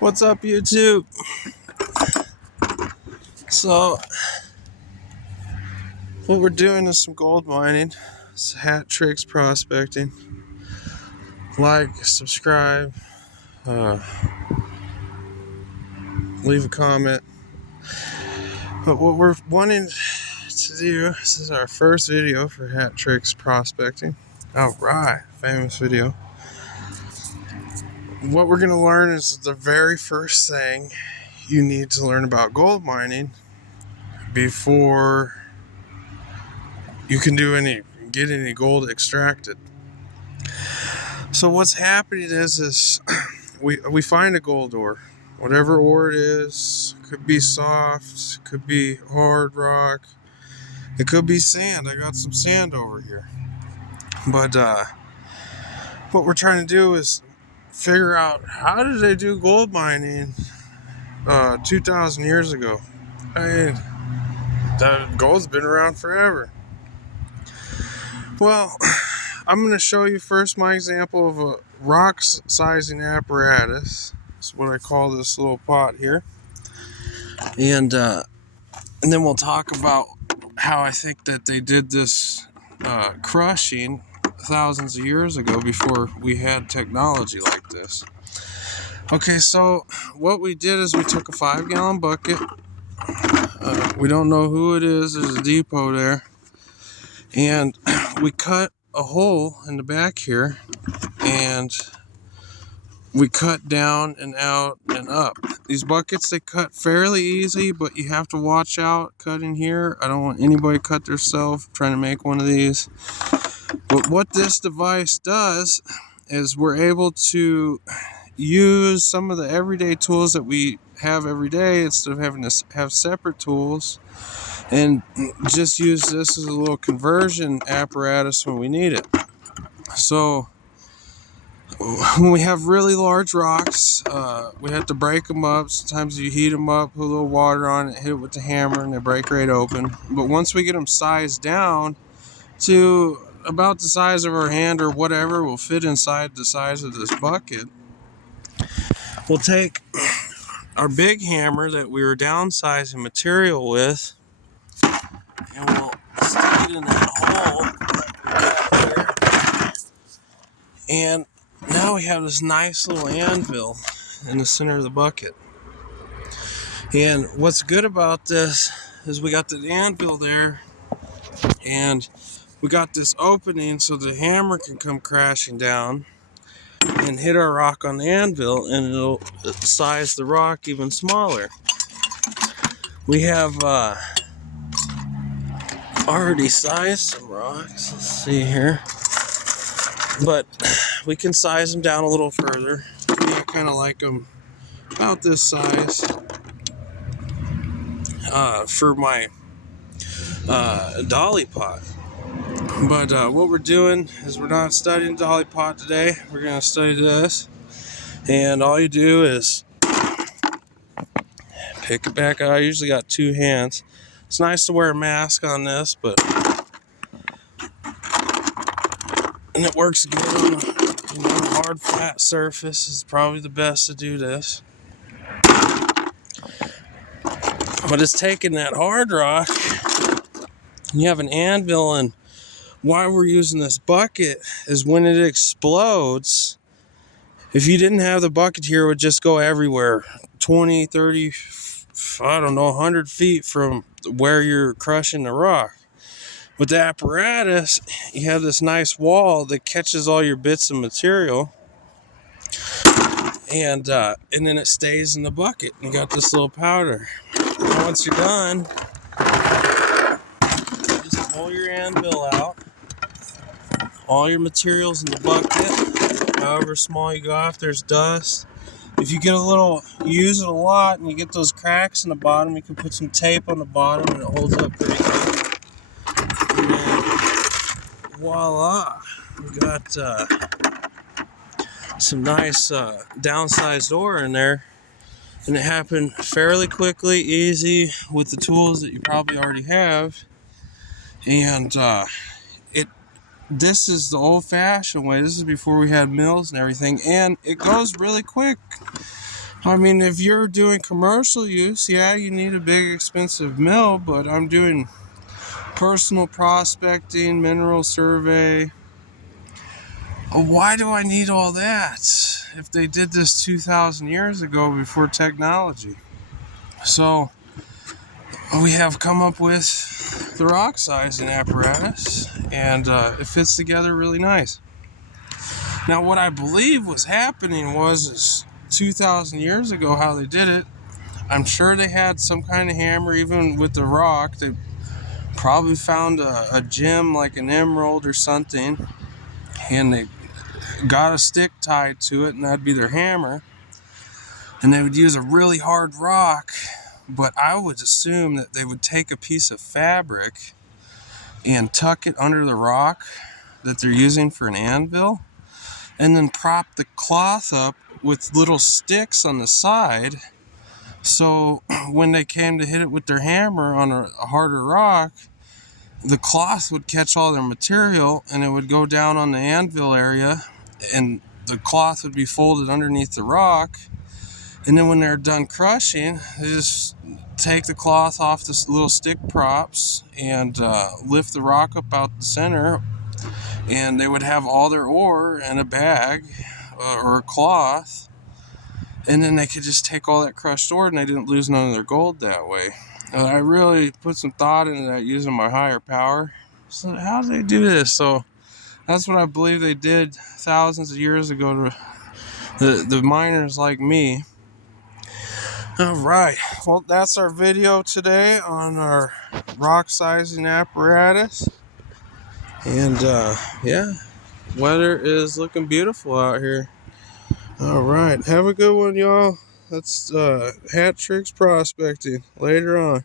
What's up, YouTube? So, what we're doing is some gold mining. It's Hat Tricks Prospecting. Like, subscribe, leave a comment. But what we're wanting to do, this is our first video for Hat Tricks Prospecting. Alright, famous video. What we're going to learn is the very first thing you need to learn about gold mining before you can get any gold extracted. So what's happening is we find a gold ore, whatever ore it is. Could be soft, could be hard rock, it could be sand. I got some sand over here. But what we're trying to do is figure out, how did they do gold mining 2,000 years ago? I mean, the gold's been around forever. Well, I'm going to show you first my example of a rock sizing apparatus. That's what I call this little pot here. And then we'll talk about how I think that they did this crushing thousands of years ago before we had technology like this. Okay, so what we did is we took a 5-gallon bucket. We don't know who it is. There's a depot there. And we cut a hole in the back here, and we cut down and out and up. These buckets, they cut fairly easy, but you have to watch out cutting here. I don't want anybody to cut themselves trying to make one of these. But what this device does is we're able to use some of the everyday tools that we have every day instead of having to have separate tools, and just use this as a little conversion apparatus when we need it. So when we have really large rocks, we have to break them up. Sometimes you heat them up, put a little water on it, hit it with the hammer, and they break right open. But once we get them sized down to about the size of our hand or whatever will fit inside the size of this bucket, we'll take our big hammer that we were downsizing material with, and we'll stick it in that hole right here. And now we have this nice little anvil in the center of the bucket. And what's good about this is we got the anvil there, and we got this opening so the hammer can come crashing down and hit our rock on the anvil, and it'll size the rock even smaller. We have already sized some rocks. Let's see here. But we can size them down a little further. I kind of like them about this size for my dolly pot. But what we're doing is we're not studying dolly pot today. We're going to study this. And all you do is pick it back out. I usually got 2 hands. It's nice to wear a mask on this, and it works good on a hard, flat surface. Is probably the best to do this. But it's taking that hard rock. You have an anvil, and why we're using this bucket is when it explodes, if you didn't have the bucket here, it would just go everywhere. 20, 30, I don't know, 100 feet from where you're crushing the rock. With the apparatus, you have this nice wall that catches all your bits of material, and then it stays in the bucket. You got this little powder. And once you're done, just pull your anvil out. All your materials in the bucket, however small you go. If there's dust, if you use it a lot and you get those cracks in the bottom, you can put some tape on the bottom and it holds up pretty good. And then voila, we got some nice downsized ore in there. And it happened fairly quickly, easy, with the tools that you probably already have. And this is the old-fashioned way. This is before we had mills and everything, and it goes really quick. I mean, if you're doing commercial use, yeah, you need a big expensive mill, but I'm doing personal prospecting, mineral survey. Why do I need all that if they did this 2,000 years ago before technology? So we have come up with the rock sizing apparatus, and it fits together really nice. Now, what I believe was happening is 2,000 years ago, how they did it, I'm sure they had some kind of hammer, even with the rock. They probably found a gem like an emerald or something, and they got a stick tied to it, and that'd be their hammer. And they would use a really hard rock, but I would assume that they would take a piece of fabric and tuck it under the rock that they're using for an anvil, and then prop the cloth up with little sticks on the side. So when they came to hit it with their hammer on a harder rock, the cloth would catch all their material and it would go down on the anvil area, and the cloth would be folded underneath the rock. And then when they're done crushing, they just take the cloth off the little stick props and lift the rock up out the center, and they would have all their ore in a bag or a cloth, and then they could just take all that crushed ore and they didn't lose none of their gold that way. And I really put some thought into that using my higher power. So how did they do this? So that's what I believe they did thousands of years ago to the miners like me. All right, well, that's our video today on our rock sizing apparatus. And yeah, weather is looking beautiful out here. All right, have a good one, y'all. That's Hat Tricks Prospecting. Later on.